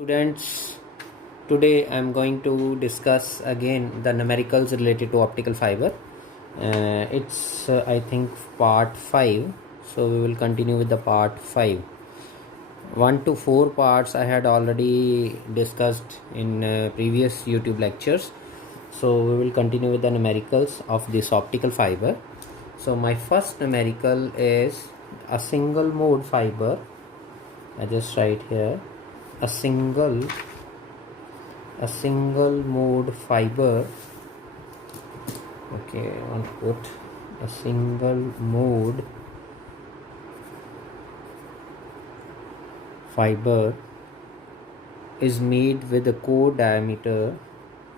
Students, today I am going to discuss again the numericals related to optical fiber. It's I think part 5, so we will continue with the part 5. 1 to 4 parts I had already discussed in previous YouTube lectures, so we will continue with the numericals of this optical fiber. So my first numerical is a single mode fiber. I just write here a single mode fiber. Okay, I want to put a single mode fiber is made with a core diameter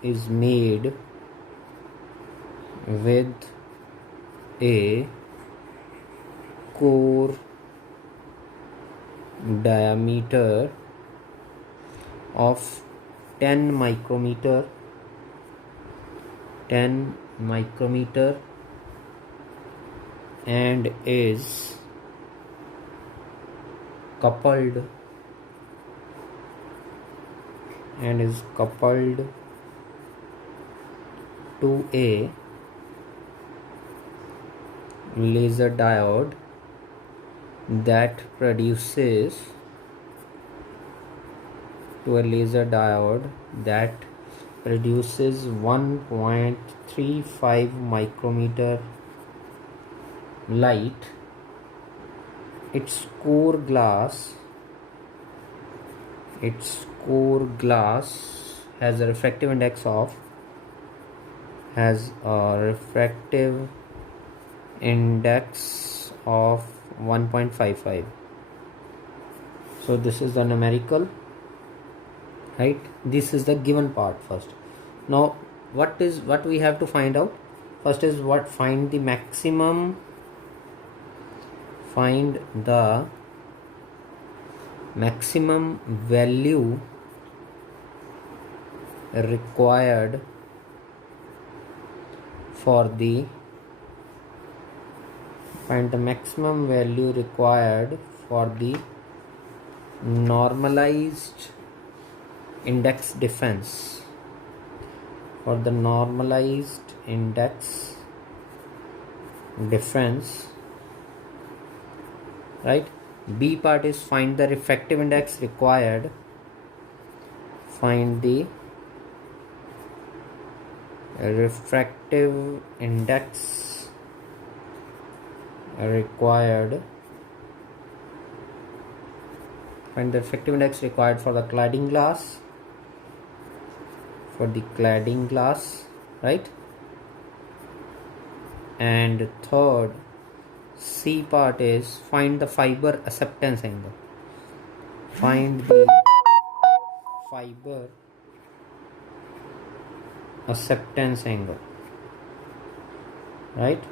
is made with a core diameter of 10 micrometer and is coupled to a laser diode that produces 1.35 micrometer light. Its core glass has a refractive index of 1.55. So this is the numerical, right? This is the given part first. Now what we have to find out first is find the maximum value required for the normalized index difference. Right? B part is find the refractive index required. Find the refractive index required. Find the refractive index required for the cladding glass. Right? And third, C part is find the fiber acceptance angle. Find the fiber acceptance angle. Right?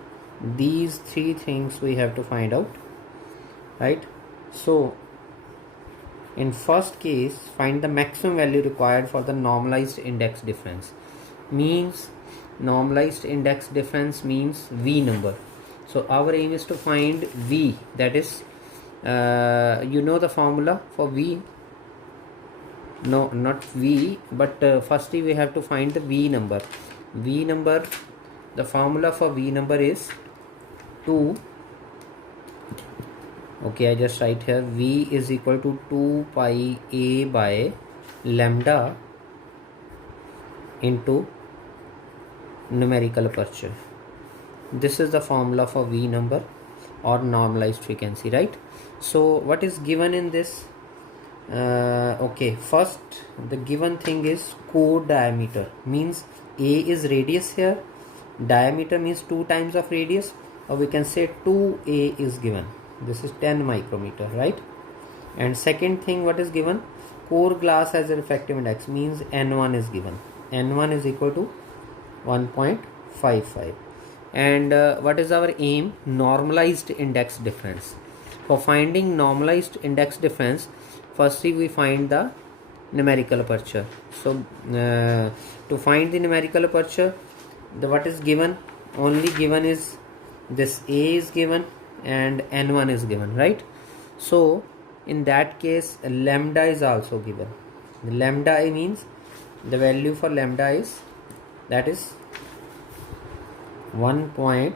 These three things we have to find out. Right? So in first case, find the maximum value required for the normalized index difference. Normalized index difference means V number. So our aim is to find V, that is the formula for V. No, not V, but firstly we have to find the V number. The formula for V number is 2. Okay, I just write here V is equal to 2 pi A by lambda into numerical aperture. This is the formula for V number or normalized frequency, right? So what is given in this? Okay, first the given thing is core diameter, means A is radius here, diameter means 2 times of radius, or we can say 2A is given. This is 10 micrometer, right? And second thing, what is given? Core glass has a refractive index, means N1 is given. N1 is equal to 1.55. And what is our aim? Normalized index difference. For finding normalized index difference, firstly we find the numerical aperture. So to find the numerical aperture, what is given? Only given is this A is given and N1 is given, right? So in that case lambda is also given. The lambda A means the value for lambda is, that is 1 point,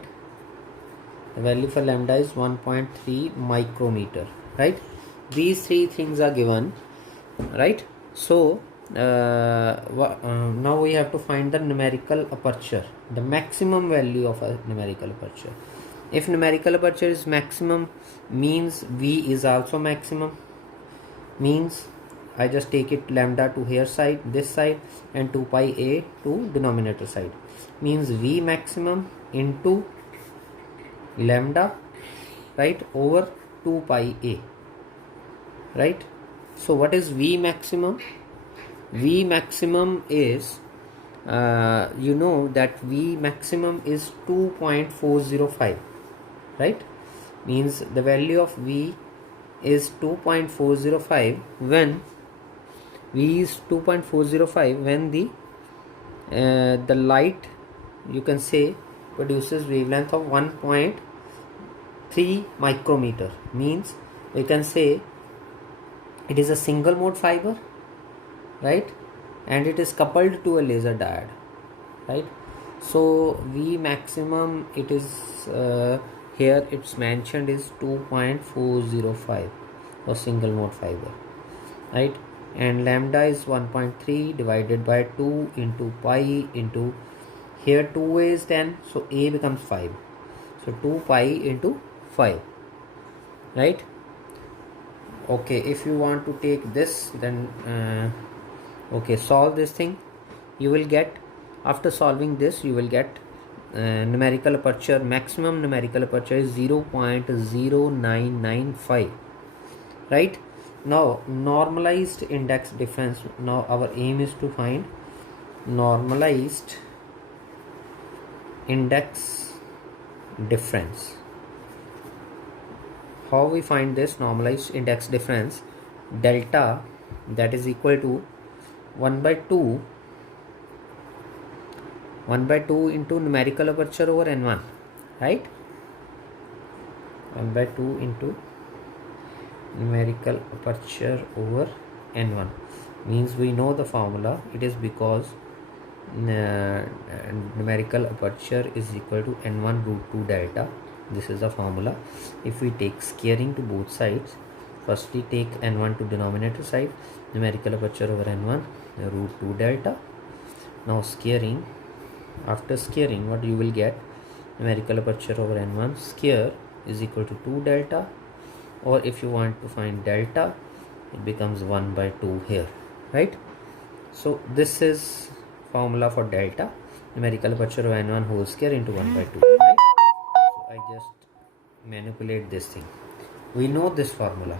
the value for lambda is 1.3 micrometer, right? These three things are given, right? So now we have to find the numerical aperture, the maximum value of a numerical aperture. If numerical aperture is maximum, means V is also maximum, means I just take it lambda to here side, this side, and 2 pi a to denominator side, means V maximum into lambda, right, over 2 pi a, right? So what is V maximum? V maximum is you know that V maximum is 2.405, right? Means the value of V is 2.405 when V is 2.405 when the light, you can say, produces wavelength of 1.3 micrometer, means we can say it is a single mode fiber, right, and it is coupled to a laser diode, right? So V maximum, it is here it's mentioned is 2.405 for single mode fiber, right? And lambda is 1.3 divided by 2 into pi into, here 2 is 10, so A becomes 5, so 2 pi into 5, right? Okay, if you want to take this, then okay, solve this thing. You will get, after solving this, you will get numerical aperture, maximum numerical aperture is 0.0995, right? Now normalized index difference. Now our aim is to find normalized index difference. How we find this normalized index difference? Delta, that is equal to 1 by 2 into numerical aperture over n1, right? 1 by 2 into numerical aperture over n1, means we know the formula. It is because numerical aperture is equal to n1 root 2 delta. This is the formula. If we take squaring to both sides, firstly take n1 to denominator side, numerical aperture over n1 root 2 delta. Now squaring, after squaring, what you will get? Numerical aperture over n1 square is equal to 2 delta, or if you want to find delta, it becomes 1 by 2 here, right? So this is formula for delta, numerical aperture over n1 whole square into 1 by 2, right? So I just manipulate this thing. We know this formula,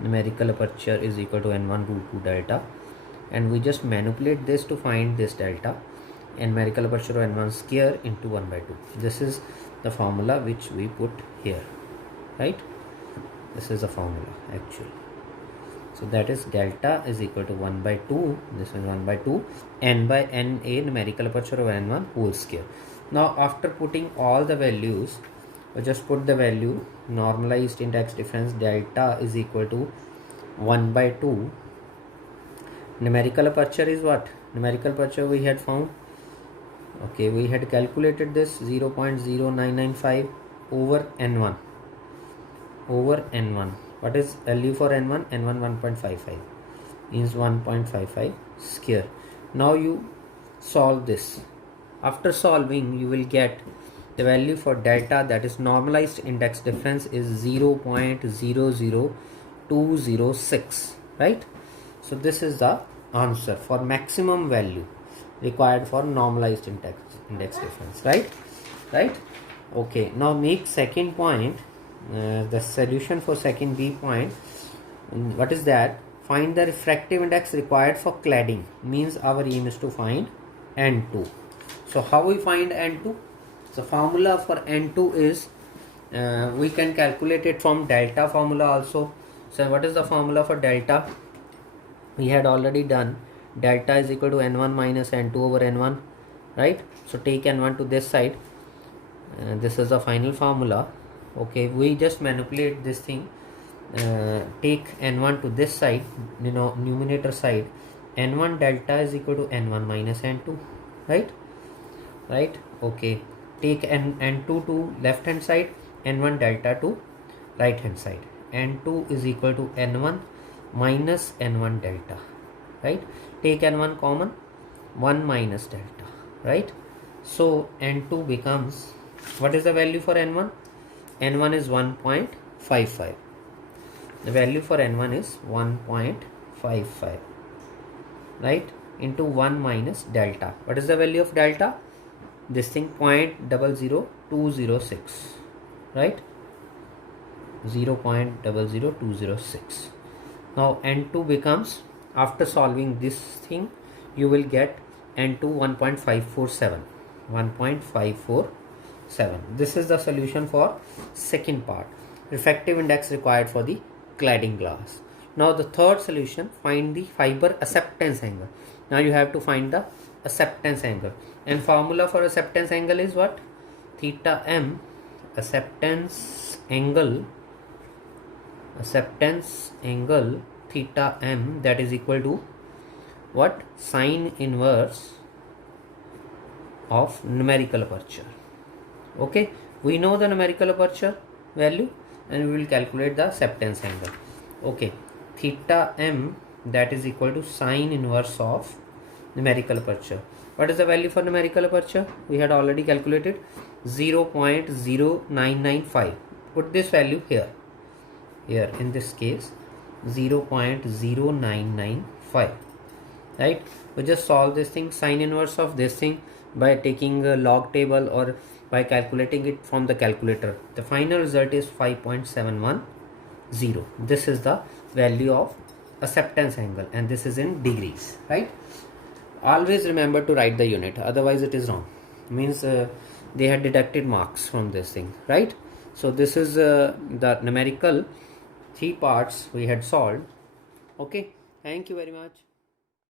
numerical aperture is equal to n1 root 2 delta, and we just manipulate this to find this delta, and numerical aperture of n1 square into 1 by 2. This is the formula which we put here, right? This is the formula actually. So that is delta is equal to 1 by 2, this is 1 by 2, n by n a numerical aperture of n1 whole square. Now after putting all the values, we just put the value, normalized index difference delta is equal to 1 by 2. Numerical aperture is what? Numerical aperture we had found, okay, we had calculated this 0.0995 over n1. What is value for n1? n1 1.55 means 1.55 square. Now you solve this. After solving, you will get the value for delta, that is normalized index difference, is 0.00206, right? So this is the answer for maximum value required for normalized index difference, right? Okay, now make second point, the solution for second B point. What is that? Find the refractive index required for cladding, means our aim is to find N2. So how we find N2? The formula for N2 is, we can calculate it from delta formula also. So what is the formula for delta? We had already done. Delta is equal to n1 minus n2 over n1, right? So take n1 to this side. This is the final formula. Okay, we just manipulate this thing. take n1 to this side, numerator side, n1 delta is equal to n1 minus n2, right? Okay, take n2 to left hand side, n1 delta to right hand side, n2 is equal to n1 minus n1 delta, right? Take n1 common, 1 minus delta, right? So n2 becomes, what is the value for n1? n1 is 1.55. The value for n1 is 1.55, right? Into 1 minus delta. What is the value of delta? This thing 0.00206, right? 0.00206. Now n2 becomes, after solving this thing, you will get n2 1.547. 1.547. This is the solution for second part, refractive index required for the cladding glass. Now the third solution, find the fiber acceptance angle. Now you have to find the acceptance angle, and formula for acceptance angle is what? Theta m, acceptance angle theta m, that is equal to what? Sine inverse of numerical aperture. Okay, we know the numerical aperture value and we will calculate the acceptance angle. Okay, theta m, that is equal to sine inverse of numerical aperture. What is the value for numerical aperture? We had already calculated 0.0995. Put this value here in this case 0.0995, right? We just solve this thing, sine inverse of this thing, by taking a log table or by calculating it from the calculator. The final result is 5.710. This is the value of acceptance angle and this is in degrees, right? Always remember to write the unit, otherwise it is wrong. Means they had deducted marks from this thing, right? So this is the numerical 3 parts we had solved. Okay, thank you very much.